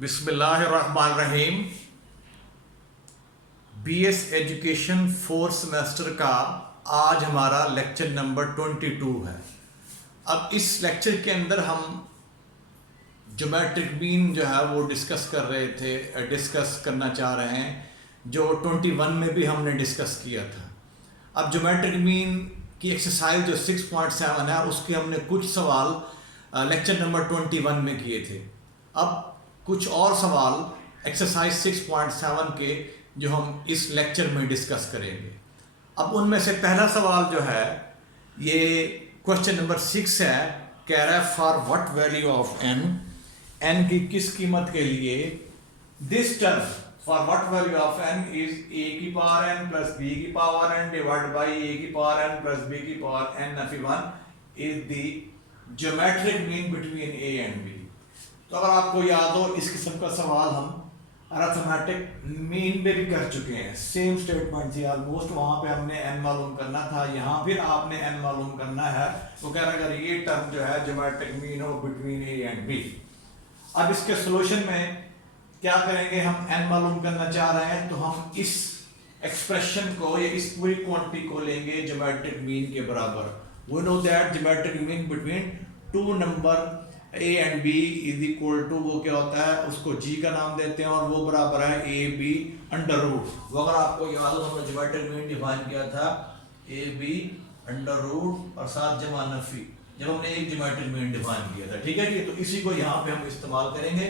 बिस्मिल्लाहिर्रहमानिर्रहीम। BS education 4 semester का आज हमारा लेक्चर नंबर 22 है। अब इस लेक्चर के अंदर हम ज्योमेट्रिक मीन जो है वो डिस्कस करना चाह रहे हैं, जो 21 में भी हमने डिस्कस किया था। अब ज्योमेट्रिक मीन की एक्सरसाइज जो 6.7 है उसके हमने कुछ सवाल लेक्चर नंबर 21 में किए थे। अब कुछ और सवाल एक्सरसाइज 6.7 के जो हम इस लेक्चर में डिस्कस करेंगे। अब उनमें से पहला सवाल जो है ये क्वेश्चन नंबर 6 है, कह रहा है for what value of n की किस कीमत के लिए this term for what value of n is a की पावर एन प्लस बी की power n divide by a की पावर एन प्लस बी की power n f1 is the geometric mean between a and b. तो अगर आपको याद हो, इस किस्म का सवाल हम अरिथमेटिक मीन में भी कर चुके हैं। सेम स्टेटमेंट थी ऑलमोस्ट, वहां पे हमने एन मालूम करना था, यहाँ फिर आपने एन मालूम करना है। वो कह रहा है अगर ये टर्म जो है ज्योमेट्रिक मीन हो बिटवीन ए एंड बी। अब इसके सोल्यूशन में क्या करेंगे, हम एन मालूम करना चाह रहे हैं तो हम इस एक्सप्रेशन को या इस पूरी क्वांटिटी को लेंगे ज्योमेट्रिक मीन के बराबर। We know that geometric mean between two number a and b is equal to, वो क्या होता है, उसको g का नाम देते हैं और वो बराबर है a b अंडर रूट। वो अगर आपको याद हो, हमने ज्योमेट्रिक मीन डिफाइन किया था a b अंडर रूट और साथ जमा नफी, जब हमने एक ज्योमेट्रिक मीन डिफाइन किया था। ठीक है जी, तो इसी को यहाँ पे हम इस्तेमाल करेंगे।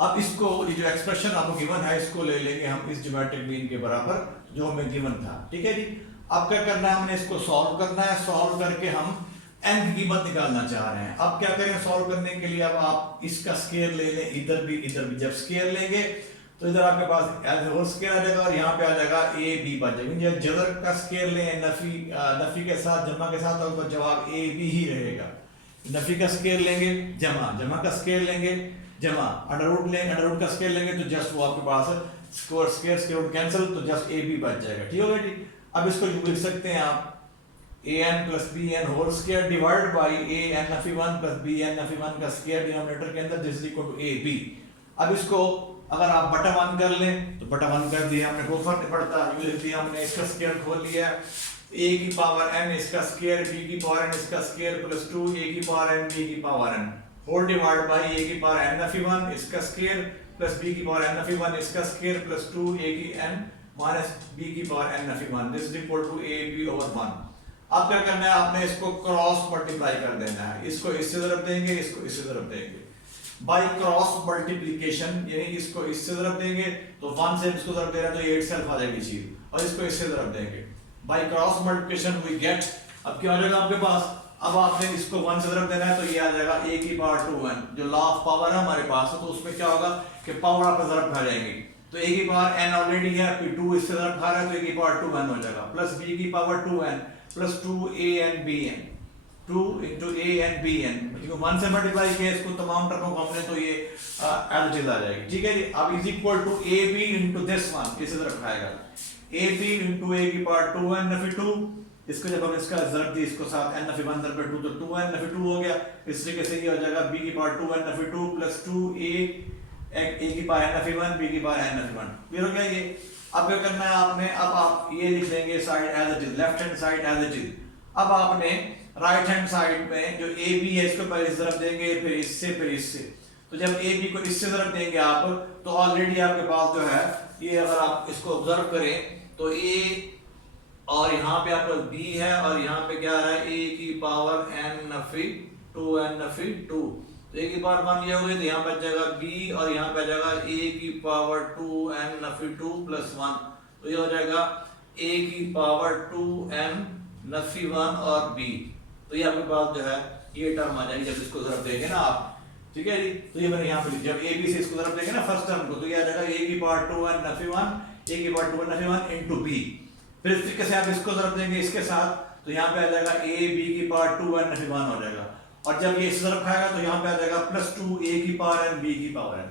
अब इसको, ये जो एक्सप्रेशन आपको गिवन है, इसको ले लेंगे हम इस ज्योमेट्रिक मीन के बराबर जो हमें गिवन था। ठीक है जी, अब क्या करना है, हमने इसको सॉल्व करना है। सॉल्व करके हम n की कीमत निकालना चाह रहे हैं। अब क्या करें सॉल्व करने के लिए, अब आप इसका स्क्वायर ले लें, इधर भी इधर भी। जब स्क्वायर लेंगे तो इधर आपके पास होल स्क्वायर आ जाएगा और यहाँ पे आ जाएगा a b बच जाएगा। जब जबर का स्क्वायर लें नफी के साथ जमा के साथ, तो जवाब a b ही रहेगा। नफी का स्क्वायर लेंगे जमा का स्क्वायर लेंगे जमा, अंडर रूट लेंगे अंडर रूट का स्क्वायर लेंगे तो जस्ट वो आपके पास स्क्वायर रूट कैंसिल, तो जस्ट a b बच जाएगा। ठीक होगा जी। अब इसको लिख सकते हैं आप an plus bn whole square divide by an f1 plus bn f1 का स्क्वायर डिनोमिनेटर के अंदर, this is equal to ab। अब इसको अगर आप बटा 1 कर लें तो बटा 1 कर दिया हमने, कोई फर्क नहीं पड़ता। ये लिख दिया हमने, इसका स्क्वायर खोल लिया, a की पावर n इसका स्क्वायर b की पावर n इसका स्क्वायर प्लस 2 a की पावर n b की power n whole divide by a की पावर n f1 इसका स्क्वायर प्लस b की पावर n f1 इसका स्क्वायर प्लस 2 a की n माइनस b की power n f1, this is equal to ab over 1। अब क्या करना है, आपने इसको क्रॉस मल्टीप्लाई कर देना है। इसको इससे ज़रब देंगे, इसको इससे ज़रब देंगे बाय क्रॉस मल्टीप्लिकेशन, यानी इसको इससे ज़रब देंगे तो 1 से इसको ज़रब दे रहा है तो ये इटसेल्फ आ जाएगी चीज, और इसको इससे ज़रब देंगे by cross multiplication we get. अब क्या हो जाएगा आपके पास, अब आपने इसको 1 से ज़रब देना है तो ये आ जाएगा a की पावर 2n, जो लॉ ऑफ पावर है हमारे पास, तो उसमें क्या होगा कि पावर आप ज़रब खा जाएंगे। तो a की पावर n ऑलरेडी है, फिर 2 इससे ज़रब खा रहा है तो a की पावर 2n हो जाएगा, प्लस b की power 2n plus 2a and bn, 2 into a and bn, देखो 1 से मल्टीप्लाई किया इसको तमाम टर्मों को हमने, तो ये एज इट आ जाएगी। ठीक है जी। अब is equal to ab into this one, इसे ज़रब खाएगा ab into a की पावर 2n f2, इसको जब हम इसका ज़रब दी इसको साथ n f1 ज़रब 2 तो 2n f2 हो गया। इस तरीके से ये हो जाएगा b की power 2n f2 plus 2a की पावर n f1 b की पावर n f1, क्लियर हो गया ये। अब क्या करना है आपने, अब आप ये लिख लेंगे side as it is, left hand side as it is. अब आपने राइट हैंड साइड में जो ए बी है इसको पहले ज़रब देंगे, फिर इससे। तो जब ए बी को इससे ज़रब देंगे आप, तो ऑलरेडी आपके पास जो है ये, अगर आप इसको ऑब्जर्व करें तो ए और यहाँ पे आपका बी है और यहाँ पे क्या आ रहा है a की power n Nafi 2n Nafi 2, तो a की पावर 1 ये हो गई, तो यहाँ पे जाएगा b और यहाँ पे जाएगा a की पावर 2n नफी 2 प्लस 1, तो ये हो जाएगा a की पावर 2n नफी 1 और b। तो ये आपके पास जो है ये टर्म आ जाएगी जब इसको ज़रब देंगे ना आप। ठीक है जी। तो ये मैंने यहाँ पे जब a b से इसको ज़रब देंगे ना फर्स्ट टर्म को, तो ये आ जाएगा a की पावर 2n नफी 1 a की पावर 2n नफी 1 इनटू b। फिर इस तरीके से आप इसको ज़रब देंगे इसके साथ, तो यहाँ पे आ जाएगा a b की पावर 2n नफी 1 हो जाएगा, और जब ये इस तरफ खाएगा तो यहाँ पे आ जाएगा प्लस 2a की पावर n b की पावर n।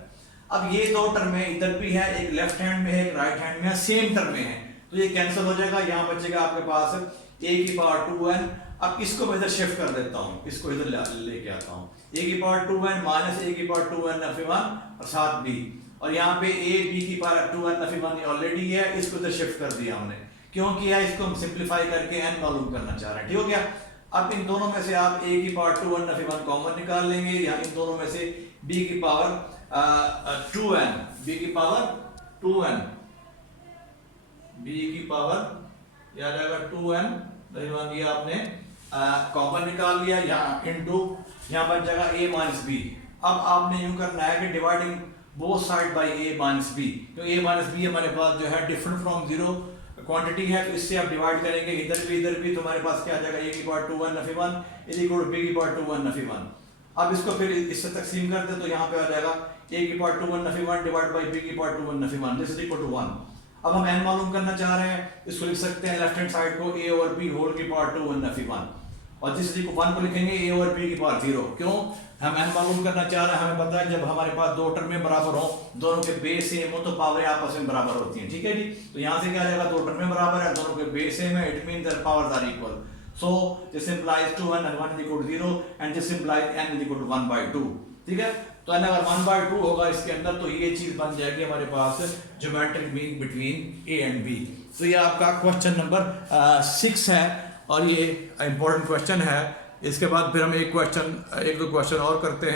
अब ये दो टर्में इधर भी है, एक लेफ्ट हैंड में है एक राइट हैंड में है, सेम टर्में हैं, तो ये कैंसिल हो जाएगा। यहाँ बचेगा आपके पास a की पावर 2n अब इसको मैं इधर शिफ्ट कर देता हूँ, इसको इधर लेके आता हूँ, a की पावर 2n माइनस a की पावर 2n नफी 1 और साथ b, और यहाँ पे a b की पावर 2n नफी 1 ऑलरेडी है, इसको इधर शिफ्ट कर दिया हमने। क्यों किया? इसको हम सिंप्लीफाई करके n मालूम करना चाह रहे हैं। ठीक हो गया? अब इन दोनों में से आप a की पावर 2n नफी 1 कॉमन निकाल लेंगे, या इन दोनों में से b की पावर 2n, b की पावर 2n, b की पावर याद आएगा 2n नफी 1, ये आपने कॉमन निकाल लिया, यहाँ इनटू यहाँ बन जाएगा a माइनस b। अब आपने यूं करना है कि dividing both side by a minus b, तो a माइनस b हमारे पास जो है डिफरेंट फ्रॉम जीरो क्वांटिटी है, तो इससे आप डिवाइड करेंगे इधर भी तो हमारे पास क्या आ जाएगा, a की पावर 2n नफी 1 इज इक्वल टू b की पावर 2n नफी 1। अब इसको फिर इससे तकसीम कर दे तो यहाँ पे आ जाएगा a की पावर 2n नफी 1 डिवाइड बाय b की पावर 2n नफी 1, दिस इज इक्वल टू 1। अब हम n मालूम करना चाह रहे हैं, इसको लिख सकते हैं लेफ्ट हैंड साइड को a ओवर b होल की पावर 2n नफी 1, और जिस को 1 को लिखेंगे a ओवर b की पावर 0। क्यों? हम n मालूम करना चाह रहे हैं, हमें पता है जब हमारे पास दो टर्में बराबर हो, दोनों के बेस सेम हो, तो पावरें आपस में बराबर होती हैं। ठीक है जी? तो यहाँ से क्या आ जाएगा, दो टर्में बराबर है, दोनों के बेस सेम है, it mean their powers are equal. So this implies 2n and 1 is equal to 0 and this implies n is equal to 1/2। ठीक है? तो n अगर 1/2 होगा इसके अंदर, तो ये चीज बन जाएगी हमारे पास geometric mean between a and b। तो ये आपका क्वेश्चन नंबर 6 है, और ये इंपॉर्टेंट क्वेश्चन है। इसके बाद फिर हम एक दो क्वेश्चन और करते हैं।